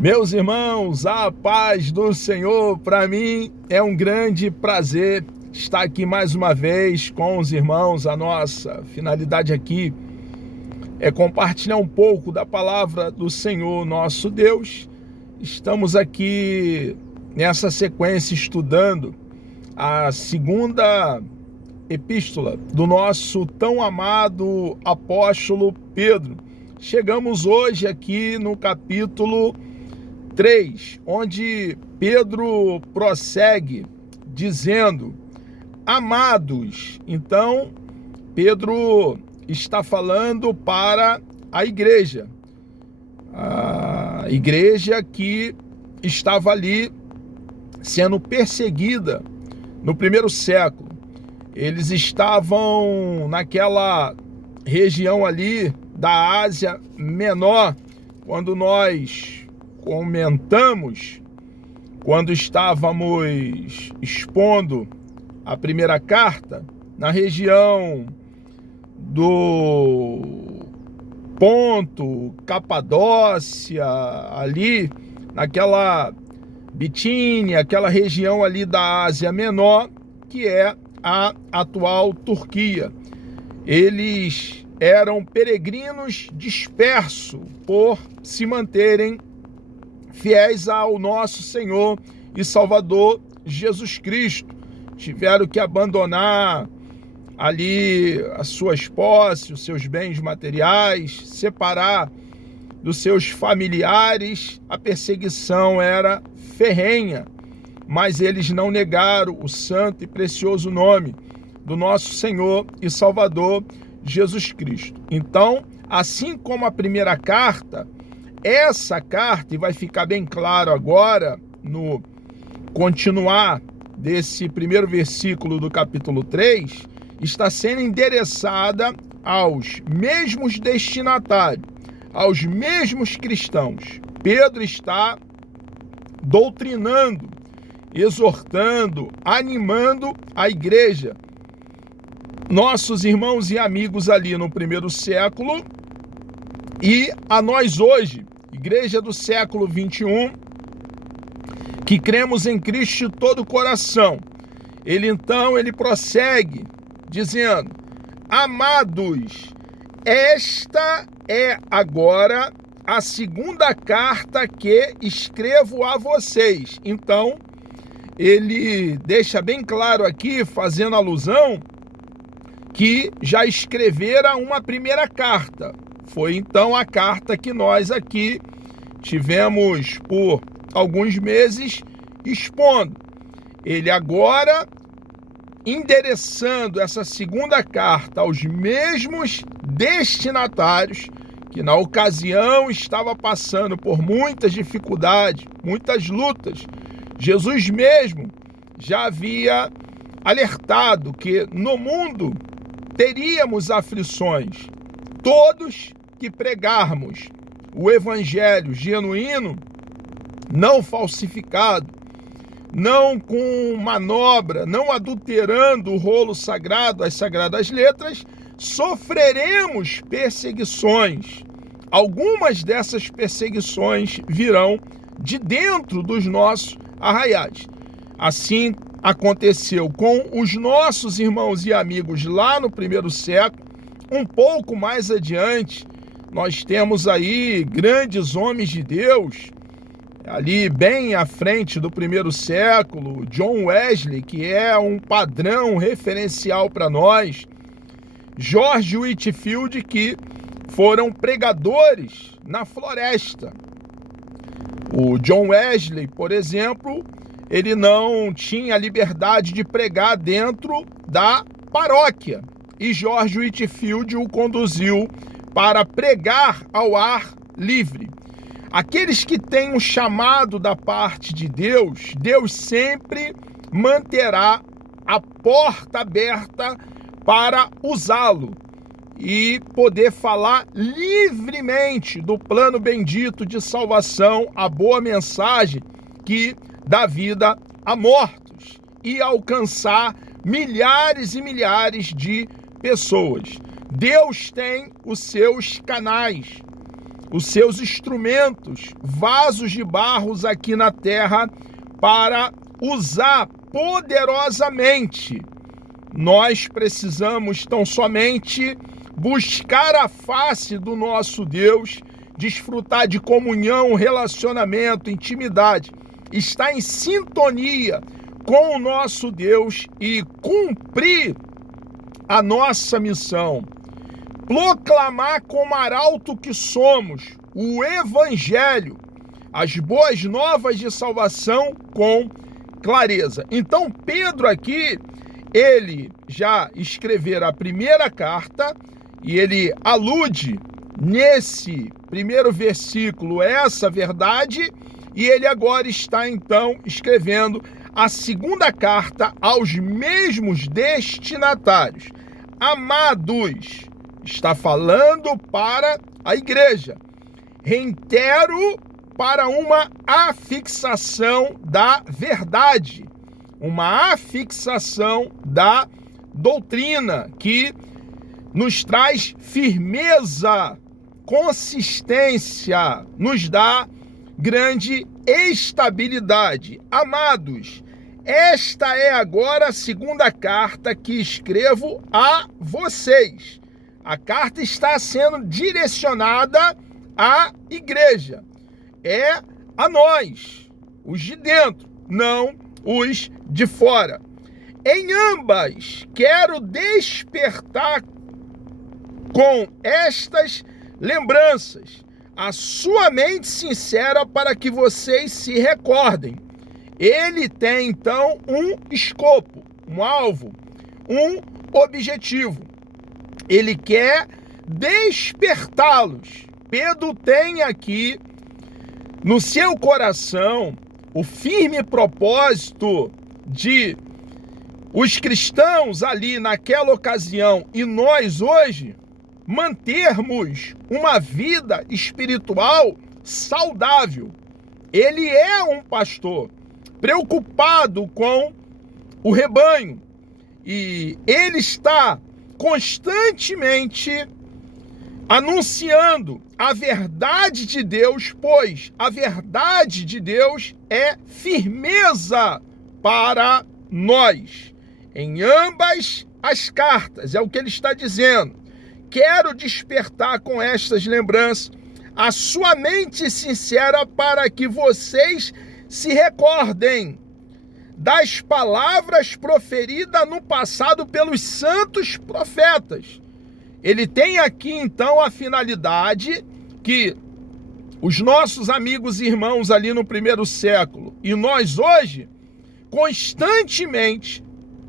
Meus irmãos, a paz do Senhor, para mim é um grande prazer estar aqui mais uma vez com os irmãos. A nossa finalidade aqui é compartilhar um pouco da palavra do Senhor nosso Deus. Estamos aqui nessa sequência estudando a segunda epístola do nosso tão amado apóstolo Pedro. Chegamos hoje aqui no capítulo 3, onde Pedro prossegue dizendo: amados. Então, Pedro está falando para a igreja que estava ali sendo perseguida no primeiro século. Eles estavam naquela região ali da Ásia Menor. Quando nós comentamos, quando estávamos expondo a primeira carta, na região do Ponto, Capadócia, ali, naquela Bitínia, aquela região ali da Ásia Menor, que é a atual Turquia. Eles eram peregrinos dispersos por se manterem fiéis ao nosso Senhor e Salvador Jesus Cristo. Tiveram que abandonar ali as suas posses, os seus bens materiais, separar dos seus familiares. A perseguição era ferrenha, mas eles não negaram o santo e precioso nome do nosso Senhor e Salvador Jesus Cristo. Então, assim como a primeira carta, essa carta, e vai ficar bem claro agora no continuar desse primeiro versículo do capítulo 3, está sendo endereçada aos mesmos destinatários, aos mesmos cristãos. Pedro está doutrinando, exortando, animando a igreja, nossos irmãos e amigos ali no primeiro século, e a nós hoje, igreja do século 21, que cremos em Cristo de todo o coração. Ele prossegue dizendo: amados, esta é agora a segunda carta que escrevo a vocês. Então, ele deixa bem claro aqui, fazendo alusão, que já escrevera uma primeira carta. Foi então a carta que nós aqui tivemos por alguns meses expondo. Ele agora endereçando essa segunda carta aos mesmos destinatários que na ocasião estava passando por muitas dificuldades, muitas lutas. Jesus mesmo já havia alertado que no mundo teríamos aflições. Todos que pregarmos o evangelho genuíno, não falsificado, não com manobra, não adulterando o rolo sagrado, as sagradas letras, sofreremos perseguições. Algumas dessas perseguições virão de dentro dos nossos arraiais. Assim aconteceu com os nossos irmãos e amigos lá no primeiro século. Um pouco mais adiante, nós temos aí grandes homens de Deus, ali bem à frente do primeiro século, John Wesley, que é um padrão referencial para nós, George Whitefield, que foram pregadores na floresta. O John Wesley, por exemplo, ele não tinha liberdade de pregar dentro da paróquia, e George Whitefield o conduziu para pregar ao ar livre. Aqueles que têm um chamado da parte de Deus, Deus sempre manterá a porta aberta para usá-lo e poder falar livremente do plano bendito de salvação, a boa mensagem que dá vida a mortos, e alcançar milhares e milhares de pessoas. Deus tem os seus canais. os seus instrumentos, vasos de barros aqui na terra para usar poderosamente. Nós precisamos tão somente buscar a face do nosso Deus, desfrutar de comunhão, relacionamento, intimidade, estar em sintonia com o nosso Deus e cumprir a nossa missão. Proclamar como arauto que somos o Evangelho, as boas novas de salvação com clareza. Então Pedro aqui, ele já escreveu a primeira carta e ele alude nesse primeiro versículo essa verdade, e ele agora está então escrevendo a segunda carta aos mesmos destinatários. Amados, está falando para a igreja. Reitero, para uma afixação da verdade, uma afixação da doutrina que nos traz firmeza, consistência, nos dá grande estabilidade. Amados, esta é agora a segunda carta que escrevo a vocês. A carta está sendo direcionada à igreja. É a nós, os de dentro, não os de fora. Em ambas, quero despertar com estas lembranças a sua mente sincera para que vocês se recordem. Ele tem, então, um escopo, um alvo, um objetivo. Ele quer despertá-los. Pedro tem aqui no seu coração o firme propósito de os cristãos ali naquela ocasião e nós hoje mantermos uma vida espiritual saudável. Ele é um pastor preocupado com o rebanho e ele está constantemente anunciando a verdade de Deus, pois a verdade de Deus é firmeza para nós. Em ambas as cartas, é o que ele está dizendo. Quero despertar com estas lembranças a sua mente sincera para que vocês se recordem das palavras proferidas no passado pelos santos profetas. Ele tem aqui, então, a finalidade que os nossos amigos e irmãos ali no primeiro século e nós hoje, constantemente,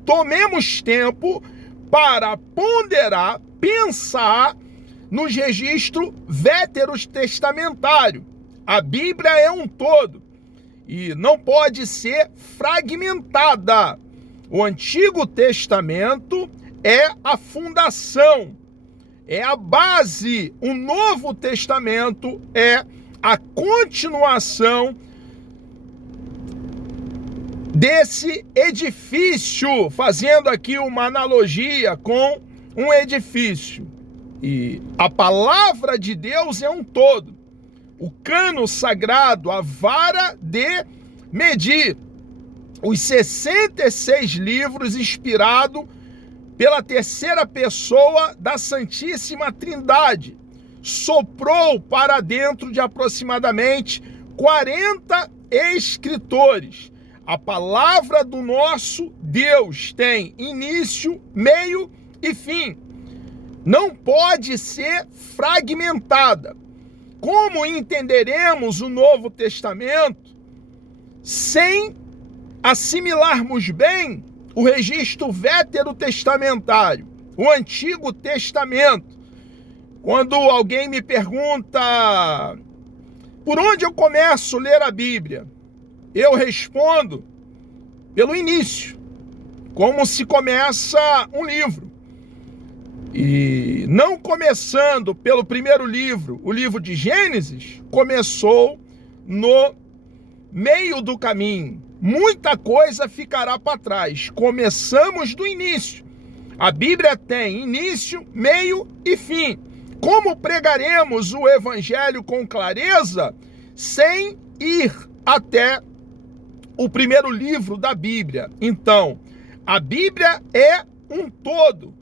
tomemos tempo para ponderar, pensar nos registros veterotestamentários. A Bíblia é um todo e não pode ser fragmentada. O Antigo Testamento é a fundação, é a base. O Novo Testamento é a continuação desse edifício, fazendo aqui uma analogia com um edifício. E a palavra de Deus é um todo. O cano sagrado, a vara de medir, os 66 livros inspirados pela terceira pessoa da Santíssima Trindade, soprou para dentro de aproximadamente 40 escritores. A palavra do nosso Deus tem início, meio e fim. Não pode ser fragmentada. Como entenderemos o Novo Testamento sem assimilarmos bem o registro veterotestamentário, o Antigo Testamento? Quando alguém me pergunta por onde eu começo a ler a Bíblia, eu respondo pelo início, como se começa um livro. E não começando pelo primeiro livro, o livro de Gênesis, começou no meio do caminho. Muita coisa ficará para trás. Começamos do início. A Bíblia tem início, meio e fim. como pregaremos o evangelho com clareza sem ir até o primeiro livro da Bíblia? Então, a Bíblia é um todo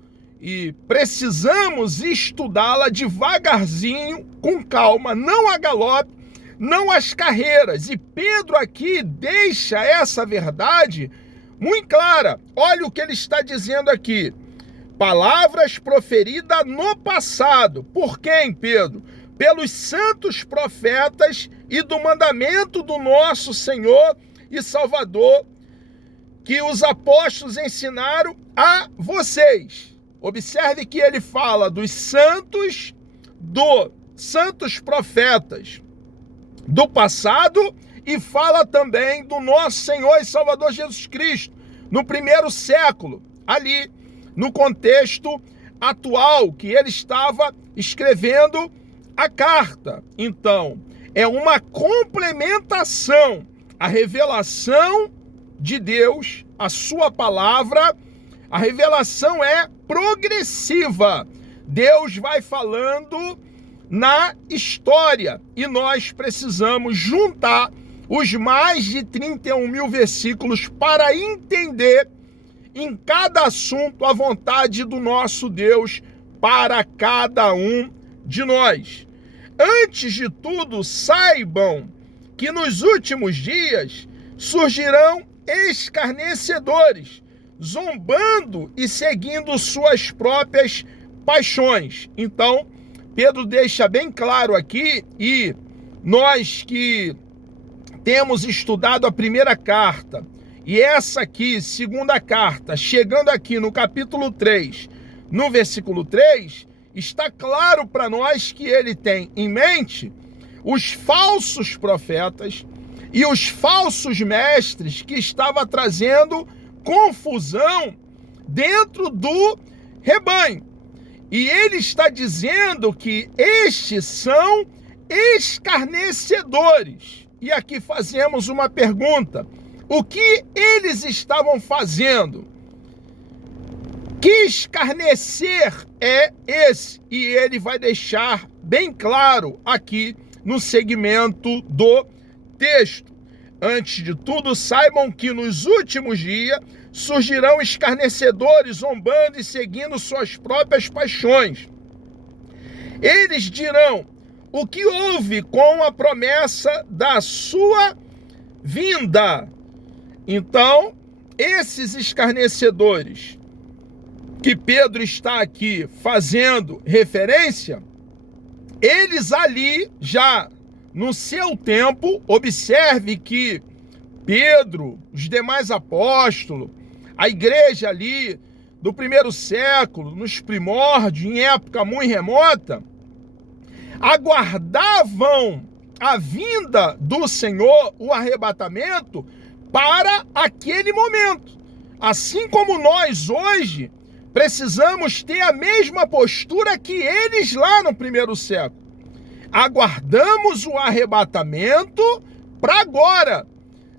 e precisamos estudá-la devagarzinho, com calma, não a galope, não às carreiras. E Pedro aqui deixa essa verdade muito clara. Olha o que ele está dizendo aqui. Palavras proferidas no passado. Por quem, Pedro? Pelos santos profetas e do mandamento do nosso Senhor e Salvador, que os apóstolos ensinaram a vocês. Observe que ele fala dos santos profetas do passado e fala também do nosso Senhor e Salvador Jesus Cristo, no primeiro século, ali no contexto atual que ele estava escrevendo a carta. Então, é uma complementação, a revelação de Deus, a sua palavra. A revelação é progressiva. Deus vai falando na história e nós precisamos juntar os mais de 31 mil versículos para entender em cada assunto a vontade do nosso Deus para cada um de nós. Antes de tudo, saibam que nos últimos dias surgirão escarnecedores, zombando e seguindo suas próprias paixões. Então, Pedro deixa bem claro aqui, e nós que temos estudado a primeira carta, e essa aqui, segunda carta, chegando aqui no capítulo 3, no versículo 3, está claro para nós que ele tem em mente os falsos profetas e os falsos mestres que estavam trazendo confusão dentro do rebanho. E ele está dizendo que estes são escarnecedores. E aqui fazemos uma pergunta: o que eles estavam fazendo? Que escarnecer é esse? E ele vai deixar bem claro aqui no segmento do texto. Antes de tudo, saibam que nos últimos dias surgirão escarnecedores, zombando e seguindo suas próprias paixões. Eles dirão: o que houve com a promessa da sua vinda? Então, esses escarnecedores que Pedro está aqui fazendo referência, eles ali já no seu tempo, observe que Pedro, os demais apóstolos, a igreja ali do primeiro século, nos primórdios, em época muito remota, aguardavam a vinda do Senhor, o arrebatamento, para aquele momento. Assim como nós hoje precisamos ter a mesma postura que eles lá no primeiro século. Aguardamos o arrebatamento para agora,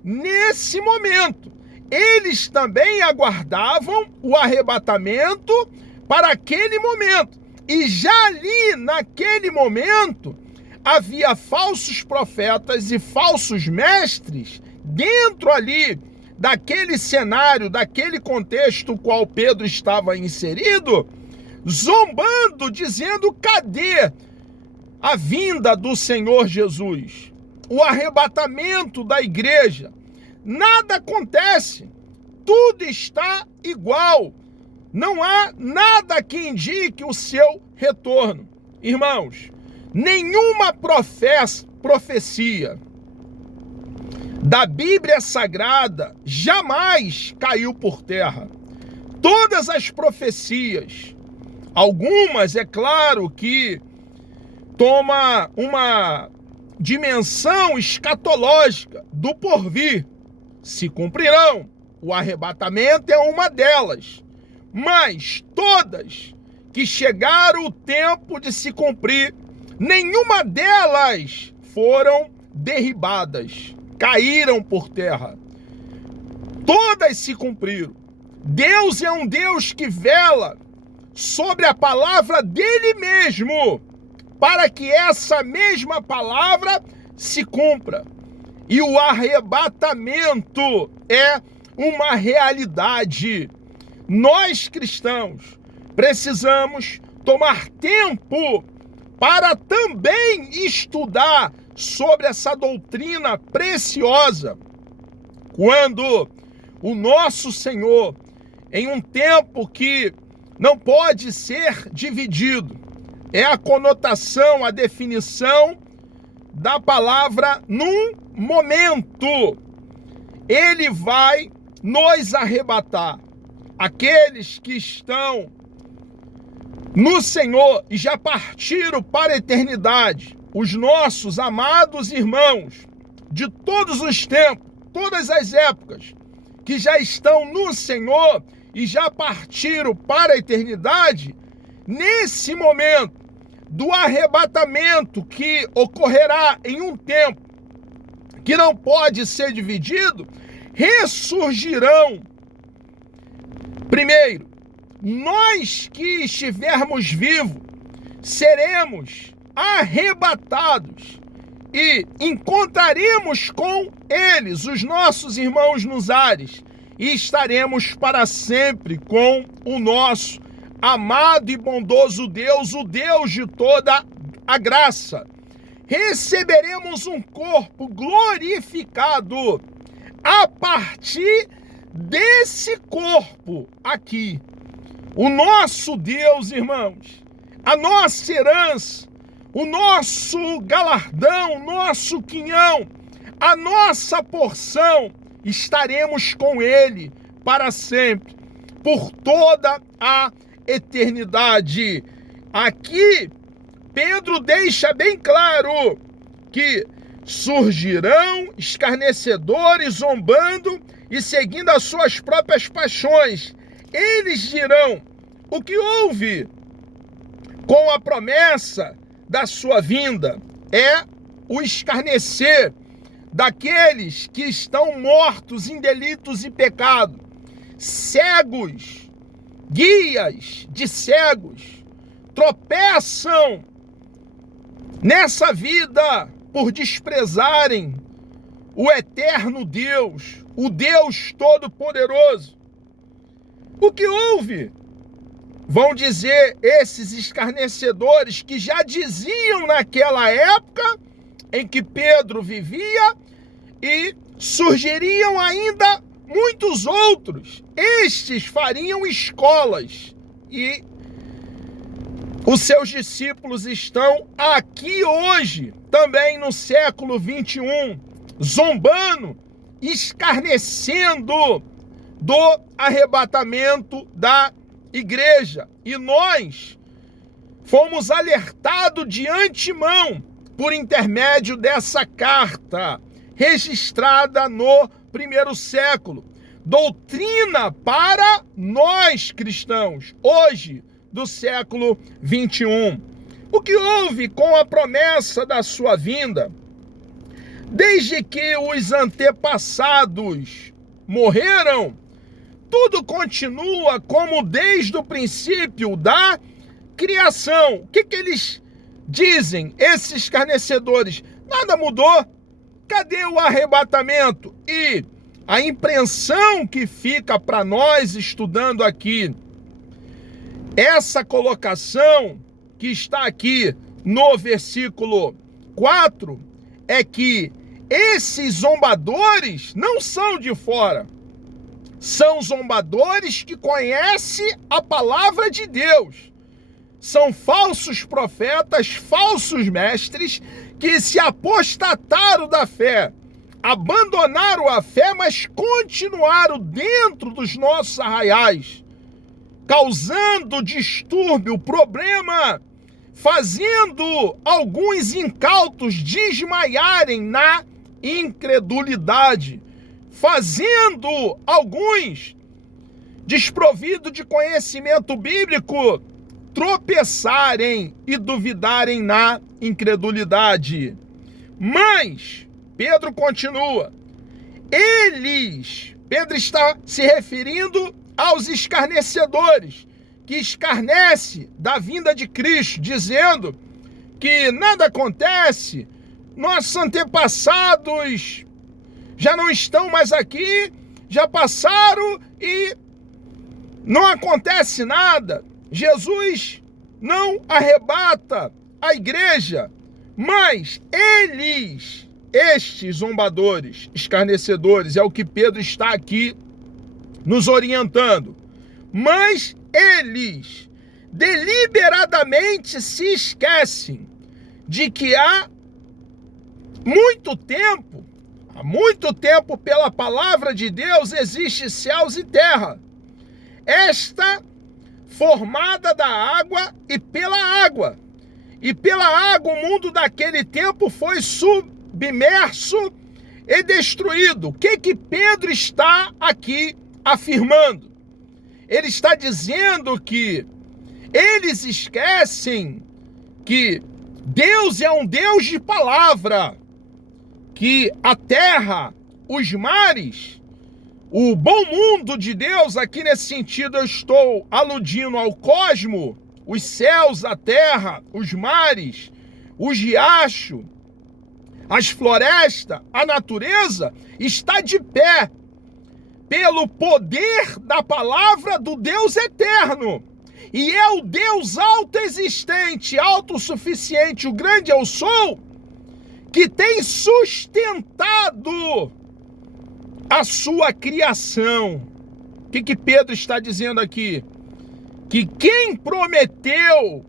nesse momento. Eles também aguardavam o arrebatamento para aquele momento. E já ali, naquele momento, havia falsos profetas e falsos mestres dentro ali daquele cenário, daquele contexto qual Pedro estava inserido, zombando, dizendo: cadê a vinda do Senhor Jesus? O arrebatamento da igreja? Nada acontece, tudo está igual, não há nada que indique o seu retorno. Irmãos, nenhuma profecia da Bíblia Sagrada jamais caiu por terra. Todas as profecias, algumas, é claro, que toma uma dimensão escatológica do porvir, se cumprirão. O arrebatamento é uma delas. Mas todas que chegaram o tempo de se cumprir, nenhuma delas foram derribadas, caíram por terra. Todas se cumpriram. Deus é um Deus que vela sobre a palavra dele mesmo. para que essa mesma palavra se cumpra. E o arrebatamento é uma realidade. Nós cristãos precisamos tomar tempo para também estudar sobre essa doutrina preciosa. Quando o nosso Senhor, em um tempo que não pode ser dividido, é a conotação, a definição da palavra num momento. Ele vai nos arrebatar. Aqueles que estão no Senhor e já partiram para a eternidade, os nossos amados irmãos de todos os tempos, todas as épocas, que já estão no Senhor e já partiram para a eternidade, nesse momento do arrebatamento que ocorrerá em um tempo que não pode ser dividido, ressurgirão. Primeiro, nós que estivermos vivos, seremos arrebatados e encontraremos com eles, os nossos irmãos nos ares, e estaremos para sempre com o nosso amado e bondoso Deus, o Deus de toda a graça. Receberemos um corpo glorificado a partir desse corpo aqui. O nosso Deus, irmãos, a nossa herança, o nosso galardão, o nosso quinhão, a nossa porção, estaremos com Ele para sempre, por toda a eternidade. Aqui, Pedro deixa bem claro que surgirão escarnecedores zombando e seguindo as suas próprias paixões. Eles dirão: o que houve com a promessa da sua vinda? É o escarnecer daqueles que estão mortos em delitos e pecado, cegos, guias de cegos, tropeçam nessa vida por desprezarem o eterno Deus, o Deus Todo-Poderoso. O que houve? Vão dizer esses escarnecedores que já diziam naquela época em que Pedro vivia, e surgiriam ainda muitos outros. Estes fariam escolas e os seus discípulos estão aqui hoje, também no século 21, zombando, escarnecendo do arrebatamento da igreja. E nós fomos alertados de antemão por intermédio dessa carta registrada no primeiro século. Doutrina para nós cristãos, hoje, do século 21. O que houve com a promessa da sua vinda? Desde que os antepassados morreram, tudo continua como desde o princípio da criação. O que eles dizem, esses escarnecedores? Nada mudou. Cadê o arrebatamento? E a impressão que fica para nós estudando aqui, essa colocação que está aqui no versículo 4, é que esses zombadores não são de fora. São zombadores que conhecem a palavra de Deus. São falsos profetas, falsos mestres que se apostataram da fé, abandonaram a fé, mas continuaram dentro dos nossos arraiais, causando distúrbio, problema, fazendo alguns incautos desmaiarem na incredulidade, fazendo alguns desprovidos de conhecimento bíblico tropeçarem e duvidarem na incredulidade. Mas Pedro continua. Pedro está se referindo aos escarnecedores, que escarnece da vinda de Cristo, dizendo que nada acontece, nossos antepassados já não estão mais aqui, já passaram e não acontece nada. Jesus não arrebata a igreja, mas estes zombadores, escarnecedores, é o que Pedro está aqui nos orientando, mas eles deliberadamente se esquecem de que há muito tempo pela palavra de Deus existe céus e terra, esta formada da água e pela água o mundo daquele tempo foi submerso e destruído. O que Pedro está aqui afirmando? Ele está dizendo que eles esquecem que Deus é um Deus de palavra, que a terra, os mares, o bom mundo de Deus, aqui nesse sentido eu estou aludindo ao cosmo, os céus, a terra, os mares, os riachos, as florestas, a natureza, está de pé pelo poder da palavra do Deus eterno. E é o Deus autoexistente, autossuficiente, o grande eu sou, que tem sustentado a sua criação. O que Pedro está dizendo aqui? Que quem prometeu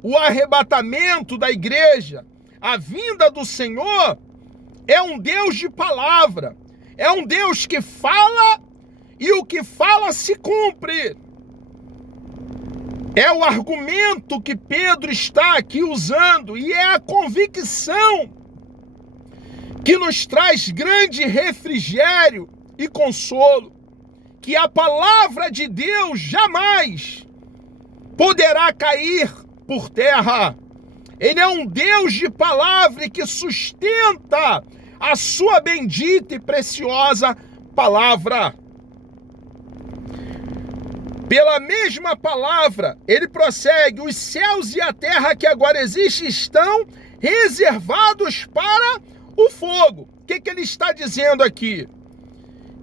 o arrebatamento da igreja, a vinda do Senhor, é um Deus de palavra, é um Deus que fala e o que fala se cumpre. É o argumento que Pedro está aqui usando e é a convicção que nos traz grande refrigério e consolo, que a palavra de Deus jamais poderá cair por terra. Ele é um Deus de palavra que sustenta a sua bendita e preciosa palavra. Pela mesma palavra, ele prossegue: os céus e a terra que agora existem estão reservados para o fogo. O que ele está dizendo aqui?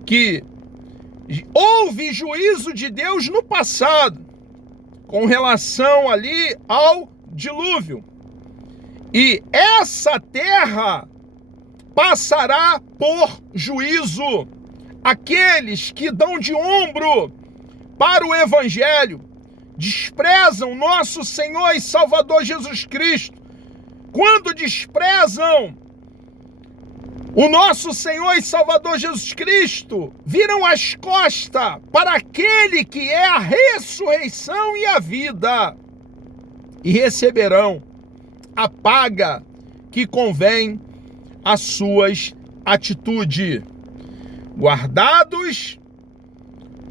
Que houve juízo de Deus no passado, com relação ali ao dilúvio. E essa terra passará por juízo. Aqueles que dão de ombro para o Evangelho, desprezam nosso Senhor e Salvador Jesus Cristo. Quando desprezam o nosso Senhor e Salvador Jesus Cristo, viram as costas para aquele que é a ressurreição e a vida, e receberão a paga que convém às suas atitudes. Guardados,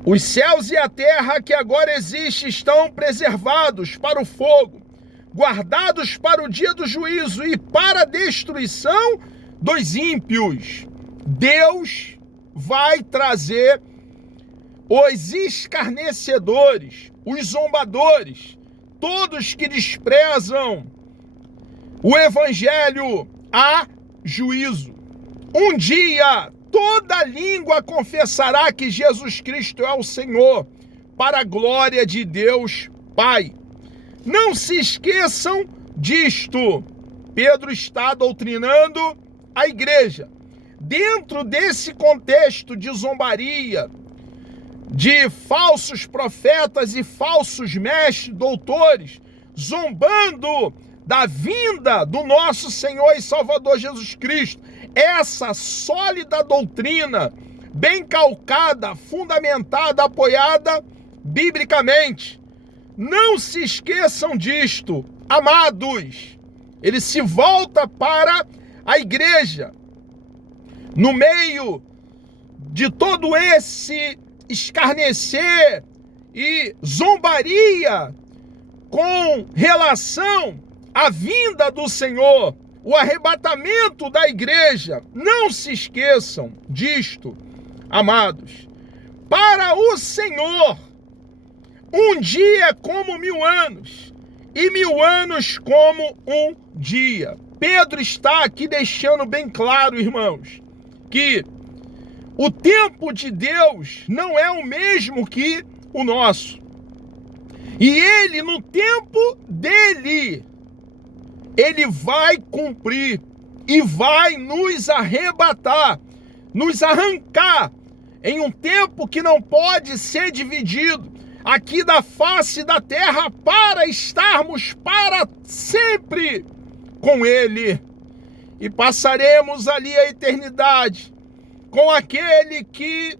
os céus e a terra que agora existem estão preservados para o fogo, guardados para o dia do juízo e para a destruição dos ímpios. Deus vai trazer os escarnecedores, os zombadores, todos que desprezam o Evangelho, a juízo. Um dia toda língua confessará que Jesus Cristo é o Senhor, para a glória de Deus Pai. Não se esqueçam disto. Pedro está doutrinando a igreja. Dentro desse contexto de zombaria, de falsos profetas e falsos mestres, doutores, zombando da vinda do nosso Senhor e Salvador Jesus Cristo, essa sólida doutrina, bem calcada, fundamentada, apoiada biblicamente. Não se esqueçam disto, amados. Ele se volta para a igreja. No meio de todo esse escarnecer e zombaria com relação à vinda do Senhor, o arrebatamento da igreja, não se esqueçam disto, amados. Para o Senhor, um dia é como 1000 anos, e 1000 anos como um dia. Pedro está aqui deixando bem claro, irmãos, que o tempo de Deus não é o mesmo que o nosso. E ele, no tempo dele, ele vai cumprir e vai nos arrebatar, nos arrancar em um tempo que não pode ser dividido aqui da face da terra para estarmos para sempre com ele. E passaremos ali a eternidade com aquele que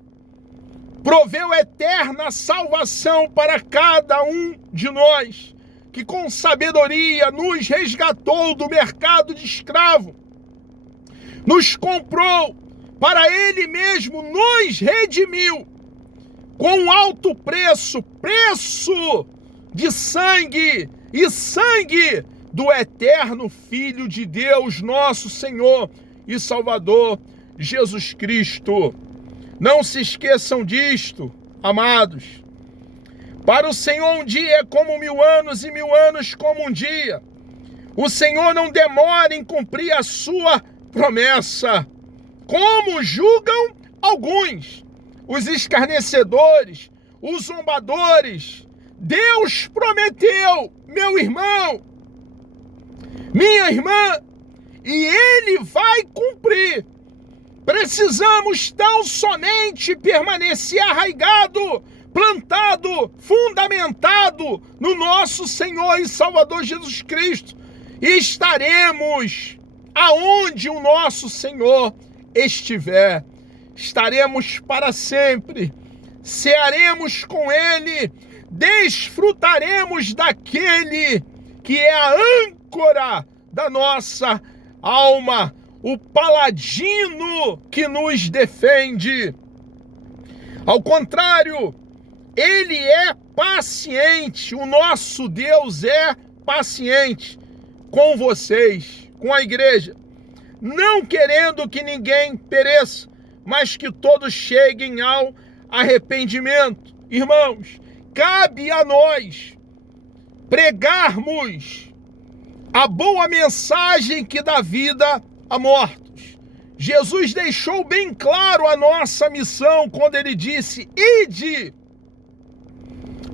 proveu eterna salvação para cada um de nós, que com sabedoria nos resgatou do mercado de escravo, nos comprou, para ele mesmo nos redimiu, com um alto preço, preço de sangue, e sangue do eterno Filho de Deus, nosso Senhor e Salvador, Jesus Cristo. Não se esqueçam disto, amados. Para o Senhor um dia é como 1000 anos, e 1000 anos como um dia. O Senhor não demora em cumprir a sua promessa, como julgam alguns, os escarnecedores, os zombadores. Deus prometeu, meu irmão, minha irmã, e ele vai cumprir. Precisamos tão somente permanecer arraigado, plantado, fundamentado no nosso Senhor e Salvador Jesus Cristo, e estaremos aonde o nosso Senhor estiver. Estaremos para sempre, cearemos com ele, desfrutaremos daquele que é a âncora da nossa alma, o paladino que nos defende. Ao contrário, ele é paciente, o nosso Deus é paciente com vocês, com a igreja, não querendo que ninguém pereça, mas que todos cheguem ao arrependimento. Irmãos, cabe a nós pregarmos a boa mensagem que dá vida a mortos. Jesus deixou bem claro a nossa missão quando ele disse: ide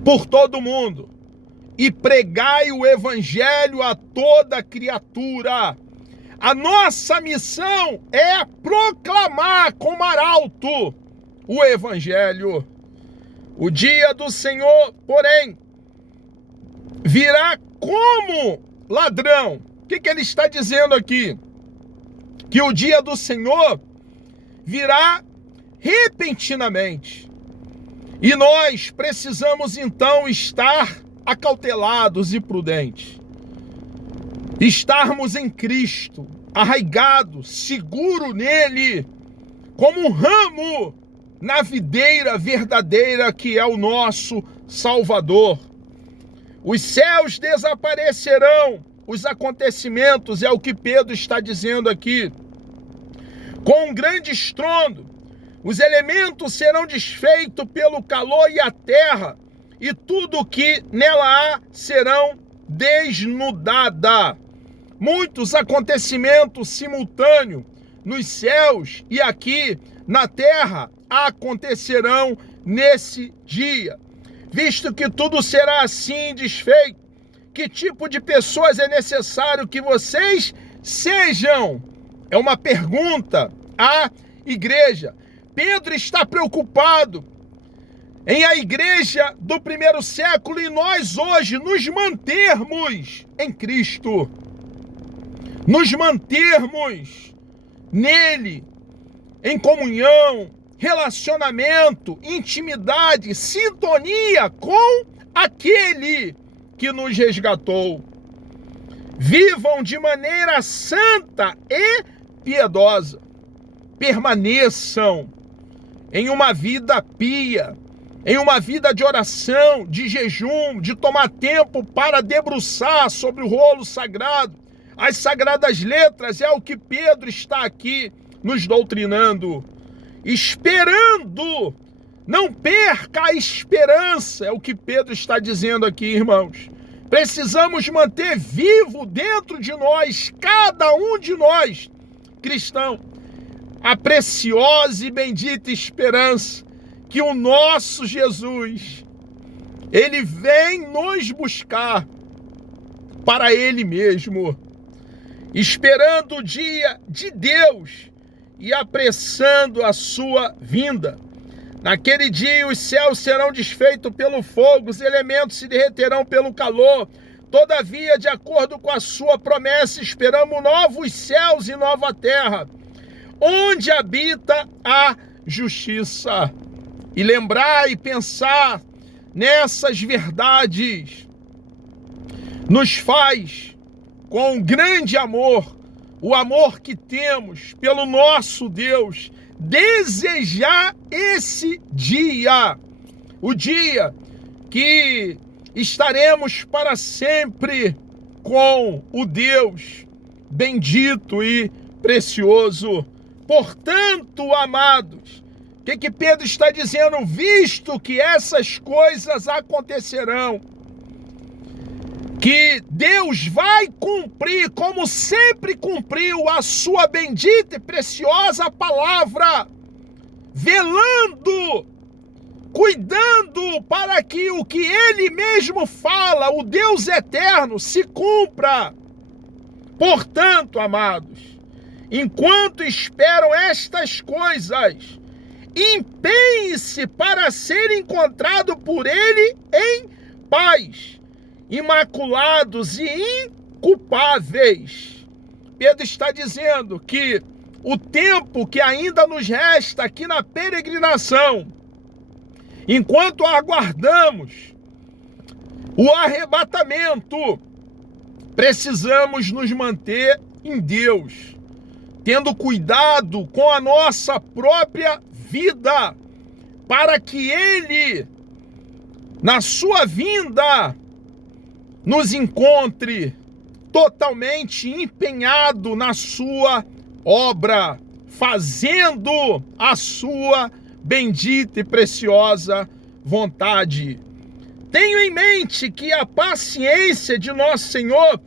por todo mundo e pregai o evangelho a toda criatura. A nossa missão é proclamar com arauto o evangelho. O dia do Senhor, porém, virá como ladrão. O que ele está dizendo aqui? Que o dia do Senhor virá repentinamente. E nós precisamos então estar acautelados e prudentes. Estarmos em Cristo, arraigados, seguro nele, como um ramo na videira verdadeira que é o nosso Salvador. Os céus desaparecerão, os acontecimentos, é o que Pedro está dizendo aqui, com um grande estrondo, os elementos serão desfeitos pelo calor e a terra, e tudo que nela há serão desnudada. Muitos acontecimentos simultâneos nos céus e aqui na terra acontecerão nesse dia. Visto que tudo será assim desfeito, que tipo de pessoas é necessário que vocês sejam? É uma pergunta à igreja. Pedro está preocupado em a igreja do primeiro século e nós hoje nos mantermos em Cristo, nos mantermos nele, em comunhão, relacionamento, intimidade, sintonia com aquele que nos resgatou. Vivam de maneira santa e piedosa. Permaneçam em uma vida pia, em uma vida de oração, de jejum, de tomar tempo para debruçar sobre o rolo sagrado. As sagradas letras é o que Pedro está aqui nos doutrinando. Esperando, não perca a esperança, é o que Pedro está dizendo aqui, irmãos. Precisamos manter vivo dentro de nós, cada um de nós, cristão, a preciosa e bendita esperança que o nosso Jesus, ele vem nos buscar para ele mesmo, esperando o dia de Deus e apressando a sua vinda. Naquele dia os céus serão desfeitos pelo fogo, os elementos se derreterão pelo calor. Todavia, de acordo com a sua promessa, esperamos novos céus e nova terra, onde habita a justiça. E lembrar e pensar nessas verdades nos faz, com grande amor, o amor que temos pelo nosso Deus, desejar esse dia, o dia que estaremos para sempre com o Deus bendito e precioso. Portanto, amados, o que Pedro está dizendo? Visto que essas coisas acontecerão, que Deus vai cumprir, como sempre cumpriu, a sua bendita e preciosa palavra, velando, cuidando para que o que ele mesmo fala, o Deus eterno, se cumpra. Portanto, amados, enquanto esperam estas coisas, empenhe-se para ser encontrado por ele em paz, imaculados e inculpáveis. Pedro está dizendo que o tempo que ainda nos resta aqui na peregrinação, enquanto aguardamos o arrebatamento, precisamos nos manter em Deus, tendo cuidado com a nossa própria vida, para que Ele, na sua vinda, nos encontre totalmente empenhado na sua obra, fazendo a sua bendita e preciosa vontade. Tenho em mente que a paciência de nosso Senhor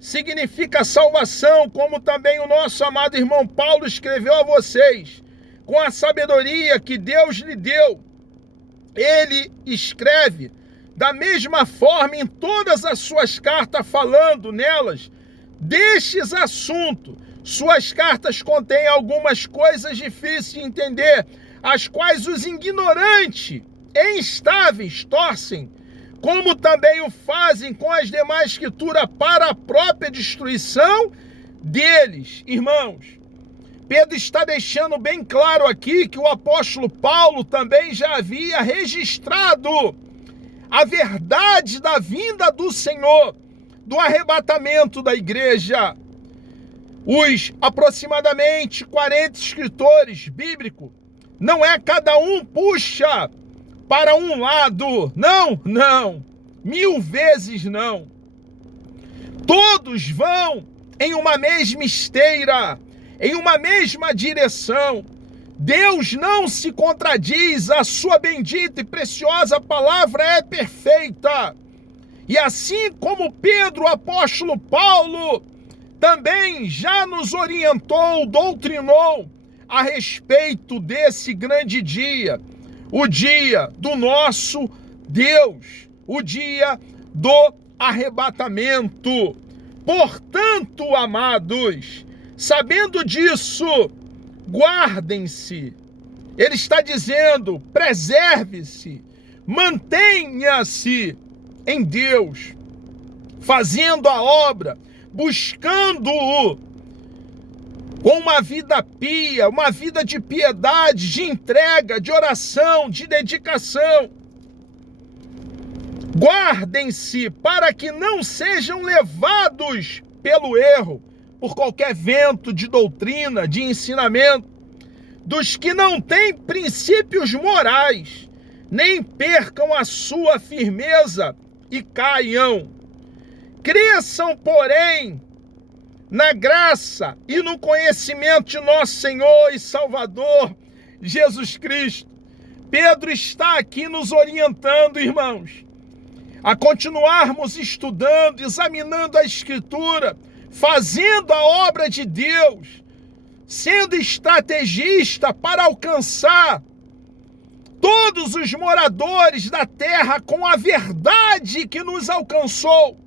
significa salvação, como também o nosso amado irmão Paulo escreveu a vocês, com a sabedoria que Deus lhe deu. Ele escreve da mesma forma em todas as suas cartas, falando nelas destes assuntos. Suas cartas contêm algumas coisas difíceis de entender, as quais os ignorantes e instáveis torcem, como também o fazem com as demais escrituras para a própria destruição deles. Irmãos, Pedro está deixando bem claro aqui que o apóstolo Paulo também já havia registrado a verdade da vinda do Senhor, do arrebatamento da igreja. Os aproximadamente 40 escritores bíblicos, não é cada um puxa para um lado, não, 1000 vezes não. Todos vão em uma mesma esteira, em uma mesma direção. Deus não se contradiz, a sua bendita e preciosa palavra é perfeita. E assim como Pedro, o apóstolo Paulo, também já nos orientou, doutrinou a respeito desse grande dia, o dia do nosso Deus, o dia do arrebatamento. Portanto, amados, sabendo disso, guardem-se. Ele está dizendo, preserve-se, mantenha-se em Deus, fazendo a obra, buscando-o com uma vida pia, uma vida de piedade, de entrega, de oração, de dedicação. Guardem-se para que não sejam levados pelo erro, por qualquer vento de doutrina, de ensinamento, dos que não têm princípios morais, nem percam a sua firmeza e caiam. Cresçam, porém, na graça e no conhecimento de nosso Senhor e Salvador, Jesus Cristo. Pedro está aqui nos orientando, irmãos, a continuarmos estudando, examinando a Escritura, fazendo a obra de Deus, sendo estrategista para alcançar todos os moradores da terra com a verdade que nos alcançou.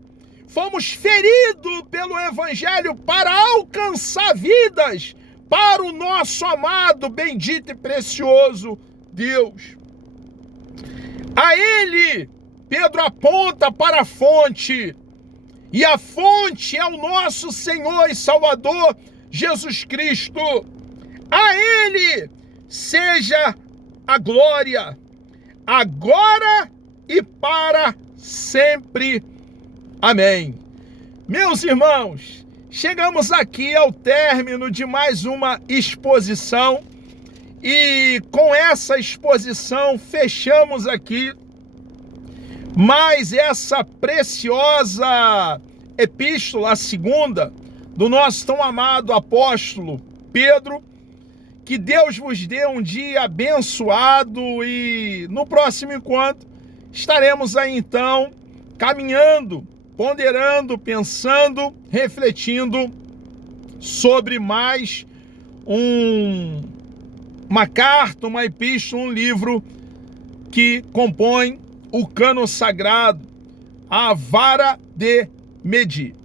Fomos feridos pelo Evangelho para alcançar vidas para o nosso amado, bendito e precioso Deus. A Ele, Pedro aponta para a fonte, e a fonte é o nosso Senhor e Salvador, Jesus Cristo. A Ele seja a glória, agora e para sempre. Amém. Meus irmãos, chegamos aqui ao término de mais uma exposição e com essa exposição fechamos aqui mais essa preciosa epístola, a segunda, do nosso tão amado apóstolo Pedro. Que Deus vos dê um dia abençoado e no próximo encontro estaremos aí então caminhando, ponderando, pensando, refletindo sobre mais uma carta, uma epístola, um livro que compõe o cânon sagrado, a vara de medir.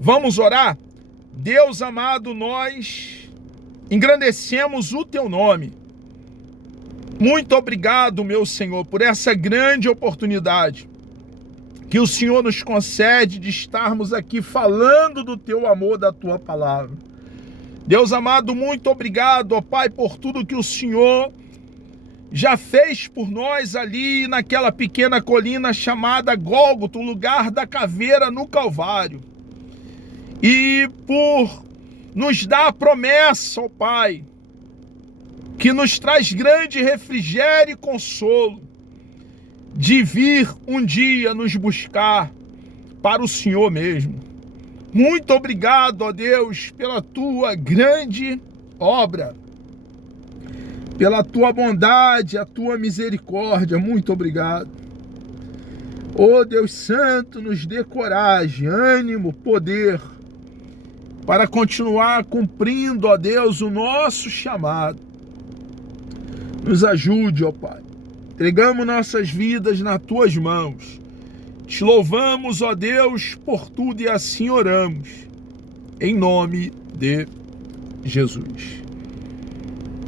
Vamos orar? Deus amado, nós engrandecemos o teu nome. Muito obrigado, meu Senhor, por essa grande oportunidade que o Senhor nos concede de estarmos aqui falando do teu amor, da tua palavra. Deus amado, muito obrigado, ó Pai, por tudo que o Senhor já fez por nós ali naquela pequena colina chamada Gólgota, o lugar da caveira no Calvário. E por nos dar a promessa, ó Pai, que nos traz grande refrigério e consolo, de vir um dia nos buscar para o Senhor mesmo. Muito obrigado, ó Deus, pela tua grande obra, pela tua bondade, a tua misericórdia. Muito obrigado. Ó Deus Santo, nos dê coragem, ânimo, poder, para continuar cumprindo, ó Deus, o nosso chamado. Nos ajude, ó Pai. Entregamos nossas vidas nas tuas mãos. Te louvamos, ó Deus, por tudo e assim oramos. Em nome de Jesus.